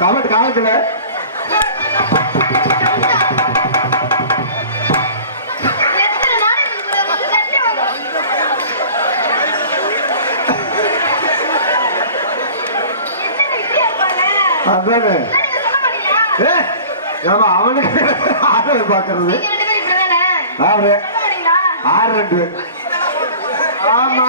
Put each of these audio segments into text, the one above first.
Comment காலத்துல அதானே அவனுக்கு ஆர்டர் பாக்குறது 6-2 ஆமா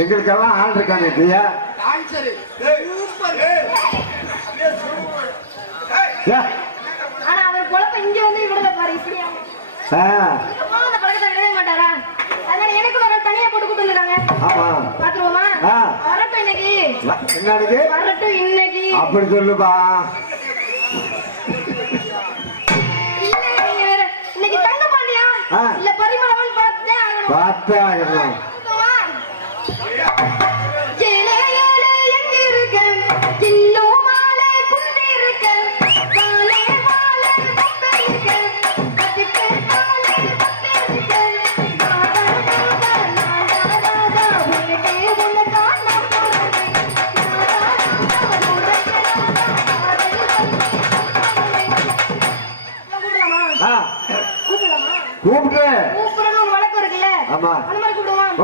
எங்களுக்கெல்லாம் ஆள் இருக்காங்க இல்லையா? ஆனா அவர் பொழப்ப இங்க வந்து விடுத பாரு இப்படியா? அந்த பழக்கத்தை விடவே மாட்டாரா? அதனால எனக்கு ஒரு தனியா போட்டு கொடுத்துருக்காங்க. ஆமா பாத்துருவோமா? வரட்டும் இன்னைக்கு. என்னது? வரட்டும் இன்னைக்கு. அப்படி சொல்லுப்பா. இல்ல நீங்க வேற இன்னைக்கு தங்க பாண்டியா? இல்ல பரிமளவன் பார்த்தே ஆகணும். பார்த்தே ஆகணும். கூப்பிடுறேன் ஒரு வழக்கம் இருக்குல்ல. ஆமா அந்த மாதிரி கூப்பிடுவான்.